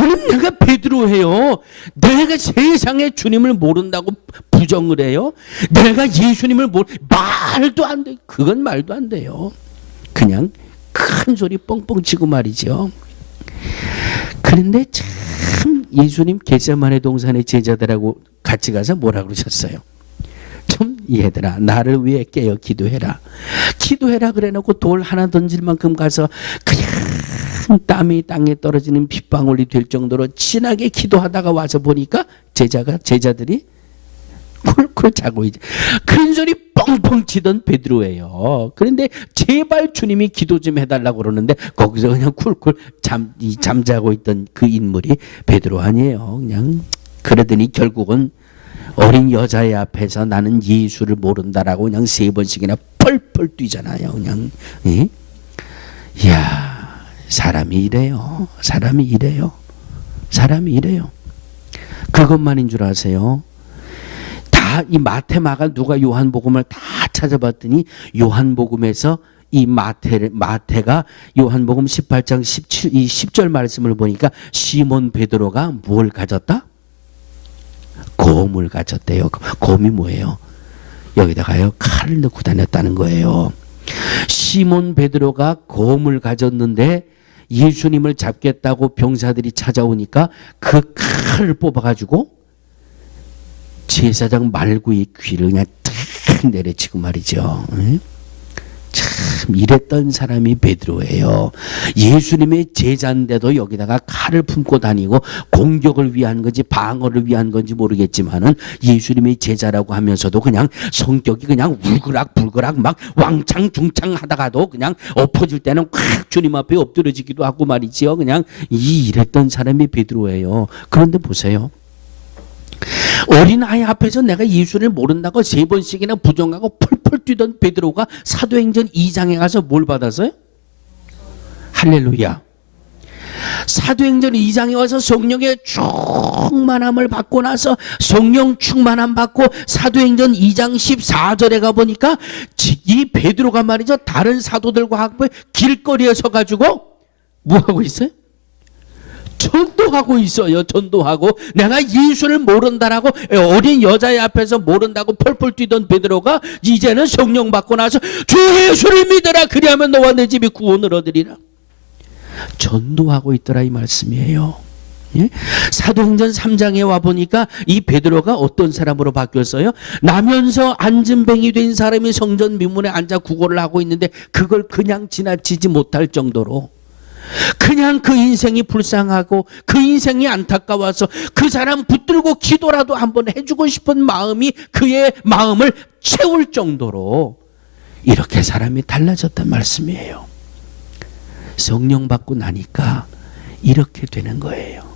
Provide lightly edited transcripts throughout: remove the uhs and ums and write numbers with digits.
저는 내가 베드로예요. 내가 세상에 주님을 모른다고 부정을 해요. 내가 예수님을 말도 안 돼. 그건 말도 안 돼요. 그냥 큰 소리 뻥뻥 치고 말이죠. 그런데 참 예수님 겟세마네 동산의 제자들하고 같이 가서 뭐라 그러셨어요? 좀 얘들아 나를 위해 깨어 기도해라. 기도해라 그래놓고 돌 하나 던질 만큼 가서 그냥 땀이 땅에 떨어지는 빗방울이 될 정도로 진하게 기도하다가 와서 보니까 제자들이 쿨쿨 자고 이제 큰 소리 뻥뻥 치던 베드로예요. 그런데 제발 주님이 기도 좀 해달라고 그러는데 거기서 그냥 쿨쿨 잠자고 있던 그 인물이 베드로 아니에요. 그냥 그러더니 결국은 어린 여자의 앞에서 나는 예수를 모른다라고 그냥 3번씩이나 펄펄 뛰잖아요. 그냥 이야 사람이 이래요. 사람이 이래요. 그것만인 줄 아세요? 다 이 마태, 마가, 누가, 요한복음을 다 찾아봤더니 요한복음에서 이 마태가 요한복음 18장 10절 말씀을 보니까 시몬 베드로가 뭘 가졌다? 곰을 가졌대요. 곰이 뭐예요? 여기다가요 칼을 넣고 다녔다는 거예요. 시몬 베드로가 곰을 가졌는데 예수님을 잡겠다고 병사들이 찾아오니까 그 칼을 뽑아가지고 제사장 말구의 귀를 그냥 탁 내려치고 말이죠. 참 이랬던 사람이 베드로예요. 예수님의 제자인데도 여기다가 칼을 품고 다니고 공격을 위한 건지 방어를 위한 건지 모르겠지만은 예수님의 제자라고 하면서도 그냥 성격이 그냥 울그락불그락 막 왕창중창 하다가도 그냥 엎어질 때는 콱 주님 앞에 엎드려지기도 하고 말이지요. 그냥 이랬던 사람이 베드로예요. 그런데 보세요. 어린아이 앞에서 내가 예수를 모른다고 3번씩이나 부정하고 펄펄 뛰던 베드로가 사도행전 2장에 가서 뭘 받았어요? 할렐루야. 사도행전 2장에 와서 성령의 충만함을 받고 나서 성령 충만함 받고 사도행전 2장 14절에 가보니까 이 베드로가 말이죠 다른 사도들과 함께 길거리에 서가지고 뭐하고 있어요? 전도하고 있어요. 전도하고 내가 예수를 모른다라고 어린 여자의 앞에서 모른다고 펄펄 뛰던 베드로가 이제는 성령 받고 나서 주 예수를 믿으라 그리하면 너와 내 집이 구원을 얻으리라. 전도하고 있더라 이 말씀이에요. 예? 사도행전 3장에 와보니까 이 베드로가 어떤 사람으로 바뀌었어요? 나면서 앉은뱅이 된 사람이 성전 미문에 앉아 구걸을 하고 있는데 그걸 그냥 지나치지 못할 정도로 그냥 그 인생이 불쌍하고 그 인생이 안타까워서 그 사람 붙들고 기도라도 한번 해주고 싶은 마음이 그의 마음을 채울 정도로 이렇게 사람이 달라졌단 말씀이에요. 성령 받고 나니까 이렇게 되는 거예요.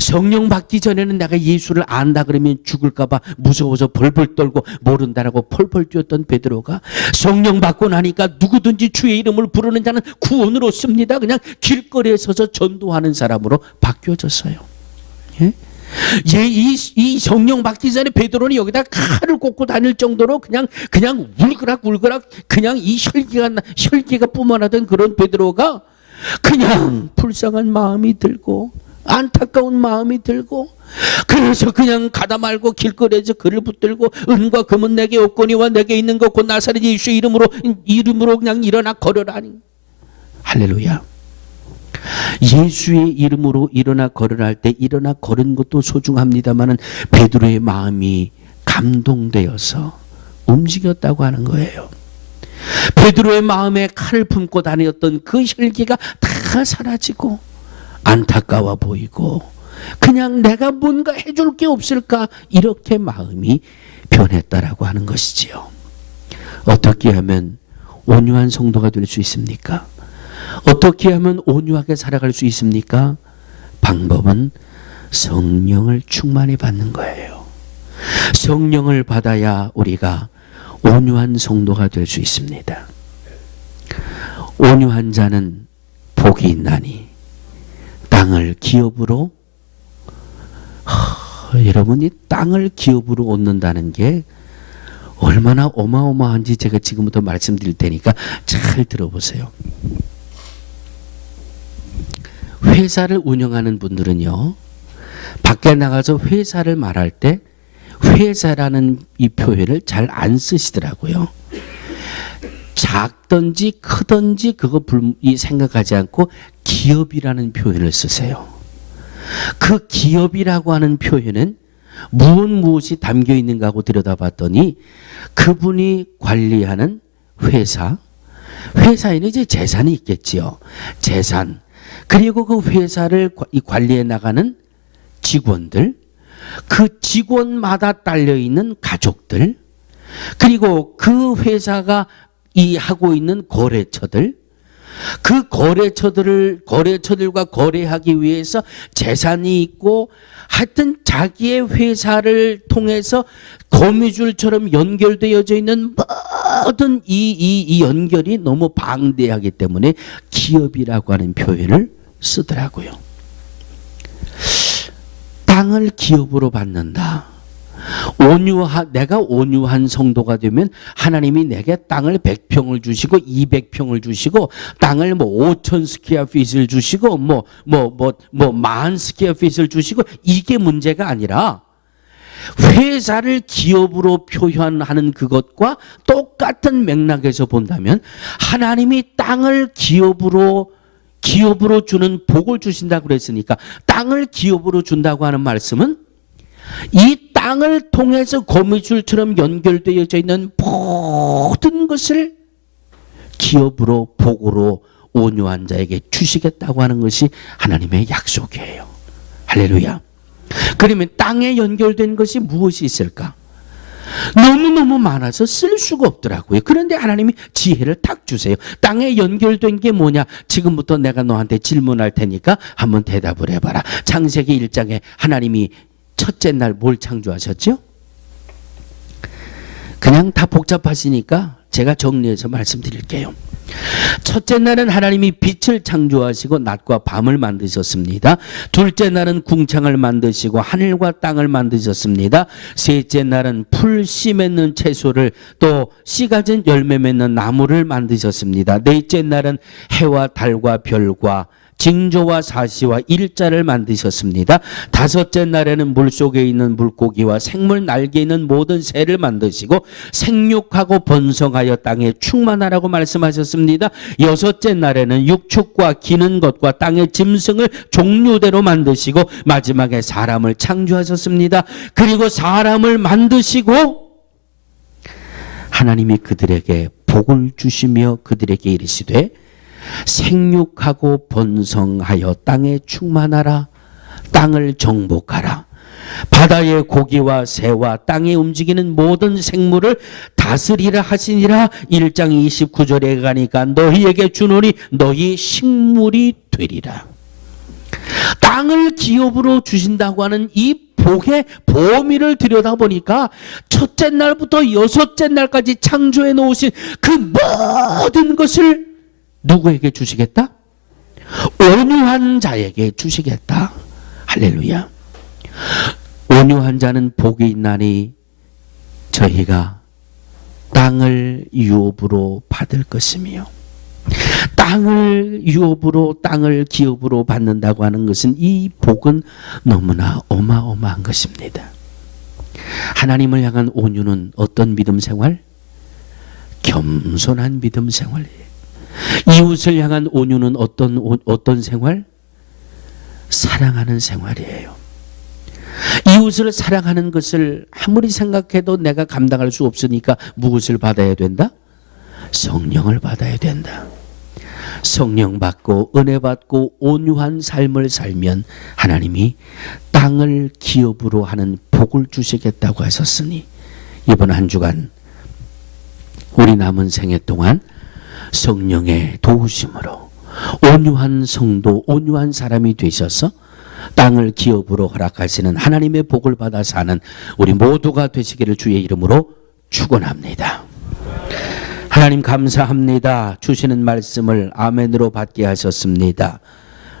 성령 받기 전에는 내가 예수를 안다 그러면 죽을까 봐 무서워서 벌벌 떨고 모른다라고 펄펄 뛰었던 베드로가 성령 받고 나니까 누구든지 주의 이름을 부르는 자는 구원을 얻습니다. 그냥 길거리에 서서 전도하는 사람으로 바뀌어졌어요. 예? 이 성령 받기 전에 베드로는 여기다 칼을 꽂고 다닐 정도로 그냥 울그락 그냥 이 혈기가 뿜어나던 그런 베드로가 그냥 불쌍한 마음이 들고 안타까운 마음이 들고 그래서 그냥 가다 말고 길거리에서 그를 붙들고 은과 금은 내게 없거니와 내게 있는 것 곧 나사렛 예수의 이름으로 그냥 일어나 걸으라니. 할렐루야. 예수의 이름으로 일어나 걸으라 할 때 일어나 걸은 것도 소중합니다만은 베드로의 마음이 감동되어서 움직였다고 하는 거예요. 베드로의 마음에 칼을 품고 다녔던 그 혈기가 다 사라지고 안타까워 보이고 그냥 내가 뭔가 해줄 게 없을까 이렇게 마음이 변했다라고 하는 것이지요. 어떻게 하면 온유한 성도가 될 수 있습니까? 어떻게 하면 온유하게 살아갈 수 있습니까? 방법은 성령을 충만히 받는 거예요. 성령을 받아야 우리가 온유한 성도가 될 수 있습니다. 온유한 자는 복이 있나니 땅을 기업으로 여러분이 땅을 기업으로 얻는다는 게 얼마나 어마어마한지 제가 지금부터 말씀드릴 테니까 잘 들어보세요. 회사를 운영하는 분들은요, 밖에 나가서 회사를 말할 때 회사라는 이 표현을 잘 안 쓰시더라고요. 작든지 크든지 그거 생각하지 않고 기업이라는 표현을 쓰세요. 그 기업이라고 하는 표현은 무엇이 담겨 있는가 하고 들여다봤더니 그분이 관리하는 회사에는 이제 재산이 있겠지요. 재산. 그리고 그 회사를 관리해 나가는 직원들, 그 직원마다 딸려 있는 가족들, 그리고 그 회사가 하고 있는 거래처들, 그 거래처들과 거래하기 위해서 재산이 있고, 하여튼 자기의 회사를 통해서 거미줄처럼 연결되어져 있는 모든 이 연결이 너무 방대하기 때문에 기업이라고 하는 표현을 쓰더라고요. 땅을 기업으로 받는다. 내가 온유한 성도가 되면 하나님이 내게 땅을 100평을 주시고 200평을 주시고 땅을 5,000 스퀘어핏을 주시고 10,000 스퀘어핏을 주시고 이게 문제가 아니라 회사를 기업으로 표현하는 그것과 똑같은 맥락에서 본다면 하나님이 땅을 기업으로 주는 복을 주신다고 그랬으니까 땅을 기업으로 준다고 하는 말씀은 이 땅을 통해서 거미줄처럼 연결되어져 있는 모든 것을 기업으로 복으로 온유한 자에게 주시겠다고 하는 것이 하나님의 약속이에요. 할렐루야. 그러면 땅에 연결된 것이 무엇이 있을까? 너무너무 많아서 쓸 수가 없더라고요. 그런데 하나님이 지혜를 탁 주세요. 땅에 연결된 게 뭐냐? 지금부터 내가 너한테 질문할 테니까 한번 대답을 해봐라. 창세기 1장에 하나님이 첫째 날 뭘 창조하셨죠? 그냥 다 복잡하시니까 제가 정리해서 말씀드릴게요. 첫째 날은 하나님이 빛을 창조하시고 낮과 밤을 만드셨습니다. 둘째 날은 궁창을 만드시고 하늘과 땅을 만드셨습니다. 셋째 날은 풀 씨 맺는 채소를 또 씨 가진 열매 맺는 나무를 만드셨습니다. 넷째 날은 해와 달과 별과 징조와 사시와 일자를 만드셨습니다. 다섯째 날에는 물속에 있는 물고기와 생물 날개 있는 모든 새를 만드시고 생육하고 번성하여 땅에 충만하라고 말씀하셨습니다. 여섯째 날에는 육축과 기는 것과 땅의 짐승을 종류대로 만드시고 마지막에 사람을 창조하셨습니다. 그리고 사람을 만드시고 하나님이 그들에게 복을 주시며 그들에게 이르시되 생육하고 번성하여 땅에 충만하라. 땅을 정복하라. 바다의 고기와 새와 땅에 움직이는 모든 생물을 다스리라 하시니라. 1장 29절에 가니까 너희에게 주노니 너희 식물이 되리라. 땅을 기업으로 주신다고 하는 이 복의 범위를 들여다보니까 첫째 날부터 여섯째 날까지 창조해 놓으신 그 모든 것을 누구에게 주시겠다? 온유한 자에게 주시겠다. 할렐루야. 온유한 자는 복이 있나니 저희가 땅을 유업으로 받을 것이며, 땅을 유업으로 땅을 기업으로 받는다고 하는 것은 이 복은 너무나 어마어마한 것입니다. 하나님을 향한 온유는 어떤 믿음 생활? 겸손한 믿음 생활이에요. 이웃을 향한 온유는 어떤 생활? 사랑하는 생활이에요. 이웃을 사랑하는 것을 아무리 생각해도 내가 감당할 수 없으니까 무엇을 받아야 된다? 성령을 받아야 된다. 성령 받고 은혜 받고 온유한 삶을 살면 하나님이 땅을 기업으로 하는 복을 주시겠다고 하셨으니 이번 한 주간 우리 남은 생애 동안 성령의 도우심으로 온유한 성도, 온유한 사람이 되셔서 땅을 기업으로 허락하시는 하나님의 복을 받아 사는 우리 모두가 되시기를 주의 이름으로 축원합니다. 하나님 감사합니다. 주시는 말씀을 아멘으로 받게 하셨습니다.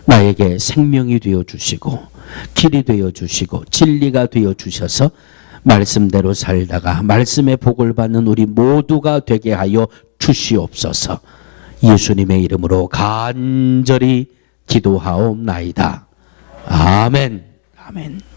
나에게 생명이 되어 주시고 길이 되어 주시고 진리가 되어 주셔서 말씀대로 살다가 말씀의 복을 받는 우리 모두가 되게 하여 주시옵소서. 예수님의 이름으로 간절히 기도하옵나이다. 아멘. 아멘.